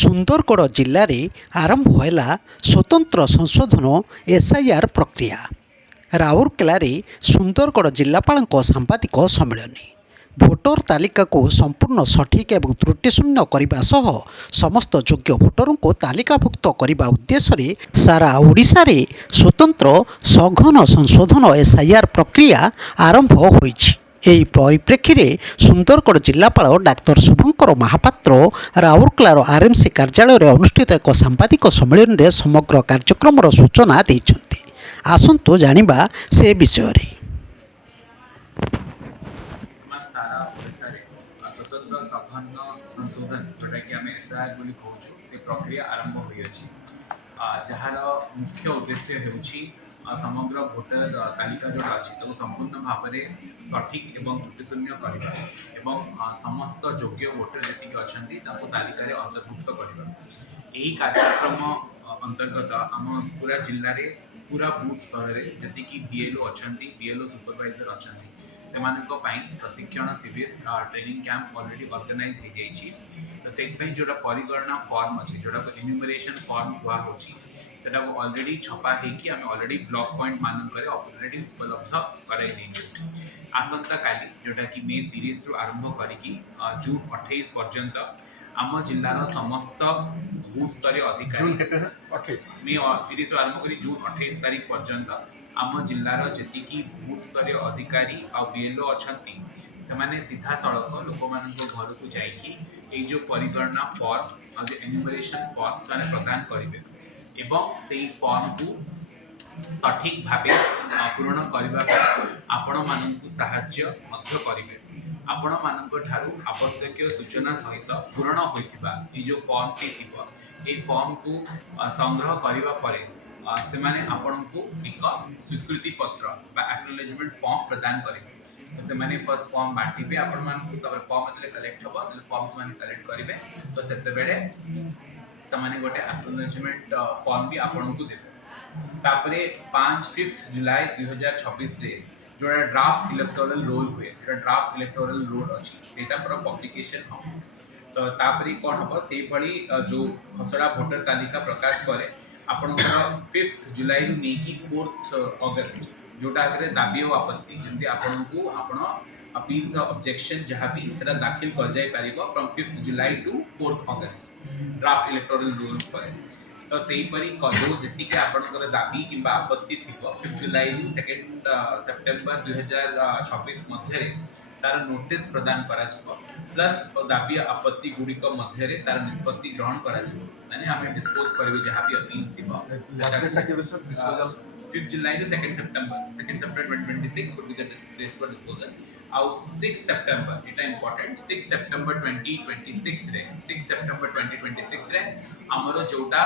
ସୁନ୍ଦରଗଡ଼ ଜିଲ୍ଲାରେ ଆରମ୍ଭ ହେଲା ସ୍ୱତନ୍ତ୍ର ସଂଶୋଧନ ଏସ୍ଆଇଆର୍ ପ୍ରକ୍ରିୟା। ରାଉରକେଲାରେ ସୁନ୍ଦରଗଡ଼ ଜିଲ୍ଲାପାଳଙ୍କ ସାମ୍ବାଦିକ ସମ୍ମିଳନୀ। ଭୋଟର ତାଲିକାକୁ ସମ୍ପୂର୍ଣ୍ଣ ସଠିକ୍ ଏବଂ ତ୍ରୁଟିଶୂନ୍ୟ କରିବା ସହ ସମସ୍ତ ଯୋଗ୍ୟ ଭୋଟରଙ୍କୁ ତାଲିକାଭୁକ୍ତ କରିବା ଉଦ୍ଦେଶ୍ୟରେ ସାରା ଓଡ଼ିଶାରେ ସ୍ୱତନ୍ତ୍ର ସଘନ ସଂଶୋଧନ ଏସ୍ଆଇଆର୍ ପ୍ରକ୍ରିୟା ଆରମ୍ଭ ହୋଇଛି। ଏହି ପରିପ୍ରେକ୍ଷୀରେ ସୁନ୍ଦରଗଡ଼ ଜିଲ୍ଲାପାଳ ଡାକ୍ତର ଶୁଭଙ୍କର ମହାପାତ୍ର ରାଉରକେଲାର ଆର୍ଏମ୍ସି କାର୍ଯ୍ୟାଳୟରେ ଅନୁଷ୍ଠିତ ଏକ ସାମ୍ବାଦିକ ସମ୍ମିଳନୀରେ ସମଗ୍ର କାର୍ଯ୍ୟକ୍ରମର ସୂଚନା ଦେଇଛନ୍ତି। ଆସନ୍ତୁ ଜାଣିବା ସେ ବିଷୟରେ। सारा ओडिशारे स्वतंत्र सघन संशोधन जोटा कि आम एसआईआर बोली कहूँ से प्रक्रिया आरंभ होइछि जार मुख्य उद्देश्य हेउछि समग्र भोटर तालिका जोटा अछि ताको संपूर्ण भाव में सठिक एवं त्रुटिशून्य करबा एवं समस्त योग्य भोटर जेतिक अछंती ताको तालिका रे अंतर्भुक्त करबा। एही कार्यक्रम अंतर्गत आम पूरा जिल्ला रे पूरा बूथ स्तर रे जेतिक बीएलओ अछंती बीएलओ सुपरवाइजर अछंती सेमानक पई प्रशिक्षण शिविर ट्रेनिंग कैंप ऑलरेडी ऑर्गेनाइज हो जाइए। तो से जोटा परिगणना फॉर्म अच्छी जोटा को एन्यूमरेशन फॉर्म हुआ होची सेटा को ऑलरेडी छपा हेकी आमे ऑलरेडी ब्लॉक पॉइंट मानन करे ऑलरेडी उपलब्ध कराई देइछी। आसंता काली जोटा कि मे 30 रु आरंभ करिकी जून 28 पर्यंत आम जिल्लार समस्त बूथ स्तरीय अधिकारी मे 30 रु आरंभ करी जून 28 तारीख पर्यंत आम जिल्लार जेतिकी बूथ स्तरीय अधिकारी आ बीएलओ अछंती सेमाने सीधा सड़क लोक मानक घर को जाइकी ए जो परिगणना फॉर्म और एन्यूमरेशन फॉर्म से प्रदान करेंगे एवं से फॉर्म को सठिक भावे पूरण करने आपण मानक साहाय्य मध्य करेंगे। आपण मानक ठारू आवश्यक सूचना सहित पूरण होइथिबा ए जो फॉर्म टी थिबो ए फॉर्म को संग्रह करबा परे से माने आपण को एक स्वीकृति पत्र बा एक्नॉलेजमेंट फॉर्म प्रदान करेंगे। से माने फर्स्ट फॉर्म बांटिबे आपण मान को तब फॉर्म जले कलेक्ट हबो जले फॉर्म से माने कलेक्ट करिवे तो सेते बेले से माने गोटे एक्नॉलेजमेंट फॉर्म भी आपण को देबे। तापरे 5 जुलाई 2026 रे जोड़ा ड्राफ्ट इलेक्टोरल रोल हुए ड्राफ्ट इलेक्टोरल रोल अच्छी सेटा पर पब्लिकेशन हम तो तापरे कौन हम से भली जो खसड़ा भोटर तालिका प्रकाश करे आपनकर 5 जुलाई रु नेकी 4 अगस्त जोटा आगे दाबी और आपत्ति जंती आपन को आपण अपील्स ऑब्जेक्शन जहां भी सेटा दाखिल कर जाय परिबो from 5 July to 4 August draft electoral roll पर। तो सही परी जो जति आपनकर दाबी किंबा आपत्ति थिबो 5 जुलाई रु 2 सेप्टेम्बर 2026 मध्य रे तार नोटिस प्रदान करा जिवो प्लस दाबी आपत्ति गुडिक मध्य रे तार निष्पत्ति ग्रहण करा जिवो माने हमें डिस्पोज करबे जहां भी अपील्स थिबो 5 July to 2 September 2026 would be the place for disposal out 6 September इटा इंपोर्टेंट 6 सेप्टेम्बर 2026 रे 6 सेप्टेम्बर 2026 रे हमरो जोटा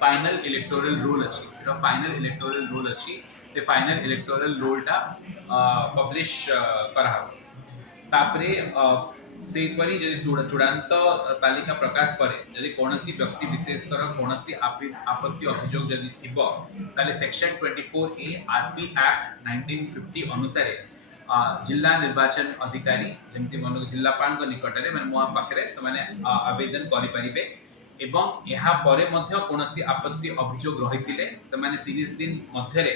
फाइनल इलेक्टोरल रोल अच्छी जो फाइनल इलेक्टोरल रोल अच्छी से फाइनल इलेक्टोरल रोलटा पब्लिश करा तापरे से परी जदि चूड़ांत तालिका प्रकाश करे जदि कोनोसी व्यक्ति विशेषकर कोनोसी आपत्ति अभियोग जदि थिबो ताले सेक्शन 24 ए आरपी एक्ट 1950 अनुसार जिला निर्वाचन अधिकारी जमती मन जिलापाल निकट में मो पाखे से आवेदन करें एवं यहाँ परे मध्य कोनोसी आपत्ति अभियोग रहितिले से माने 30 दिन मध्य रे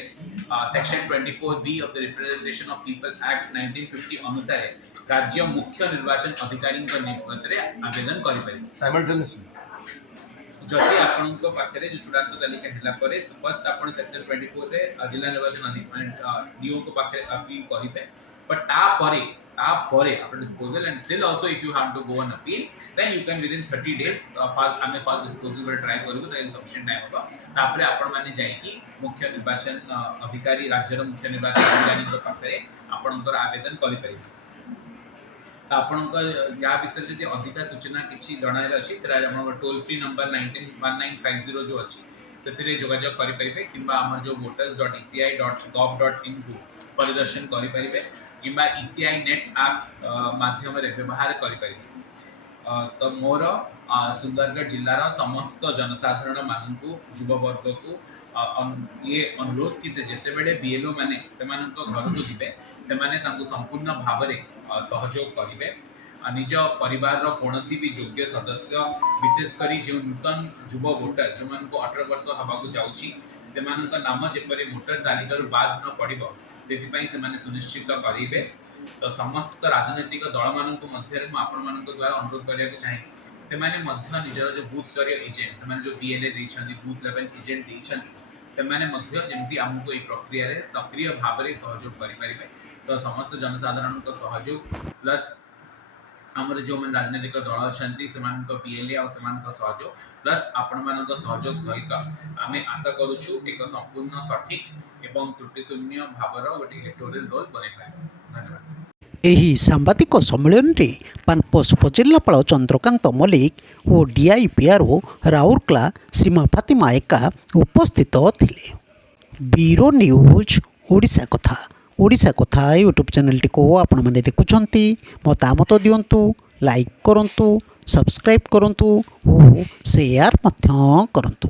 section 24 B of the representation of people act 1950 अनुसार राज्य मुख्य निर्वाचन अधिकारी निकट रे आवेदन करि परिबे साइमल्टेनियसली जति आपनको पाखरे जो चूड़ांत तालिका हैला परे फर्स्ट आपण सेक्शन 24 रे जिला निर्वाचन अधिकारी डीओ को पाखरे अपील करिबे बट ता परे after disposal and still also if you have to go on appeal then you can within 30 days fast ame fast disposal पर try करिबो तो sufficient time होगा तापरे आपण माने जाई कि मुख्य निर्वाचन अधिकारी राज्यर मुख्य निर्वाचन अधिकारी को पाखरे आपणकर आवेदन करि परिबे। आपणक या विषय जति अधिक सूचना किछि जणाइल अछि सेरा आपण टोल फ्री नंबर 191950 जो अछि सेतिरे जोगाजोग करि परिबे किबा हमर जो voters.eci.gov.in को परिदर्शन करि परिबे किंबा ईसीआई नेट ऐप माध्यम रे व्यवहार करि परिबे। तो मोर सुंदरगढ़ जिल्लार समस्त जनसाधारण मानकु युववर्ग को ये अनुरोध कि से जेते बेले बीएलओ माने सेमानक घर को जिबे सेमाने तांको संपूर्ण भाव रे सहयोग करिवे निज परिवार कौनसी भी योग्य सदस्य विशेषकर जो नूतन युव वोटर जो मान 18 वर्ष हवा जाऊँगी से नाम जेपरी वोटर तालिका बाद न पड़ो से सुनिश्चित करेंगे। तो समस्त राजनैतिक दल मान द्वारा अनुरोध करने चाहिए से निजर जो बूथ स्तर एजेंट से जो BLA बूथ लेवल एजेंट जमी आमको ये प्रक्रिया सक्रिय भाव में सहयोग करें। तो समस्त जनसाधारण सहयोग प्लस आमर जो मैंने राजनैतिक दल अच्छा से PLA और सहयोग प्लस आपण मान सहयोग सहित आम आशा करुचु एक संपूर्ण सठिक एवं त्रुटिशून्य भावर गोटे इलेक्टोरल रोल बन पाए। धन्यवाद। ଏହି ସାମ୍ବାଦିକ ସମ୍ମିଳନୀରେ ପାନପୋଷ ଉପଜିଲ୍ଲାପାଳ ଚନ୍ଦ୍ରକାନ୍ତ ମଲ୍ଲିକ ଓ DIPRO ରାଉରକେଲା ସୀମା ଫାତିମା ଏକା ଉପସ୍ଥିତ ଥିଲେ। ବ୍ୟୁରୋ ନ୍ୟୁଜ୍ ଓଡ଼ିଶା କଥା ୟୁଟ୍ୟୁବ୍ ଚ୍ୟାନେଲଟିକୁ ଆପଣମାନେ ଦେଖୁଛନ୍ତି, ମତାମତ ଦିଅନ୍ତୁ, ଲାଇକ୍ କରନ୍ତୁ, ସବସ୍କ୍ରାଇବ୍ କରନ୍ତୁ ଓ ସେୟାର ମଧ୍ୟ କରନ୍ତୁ।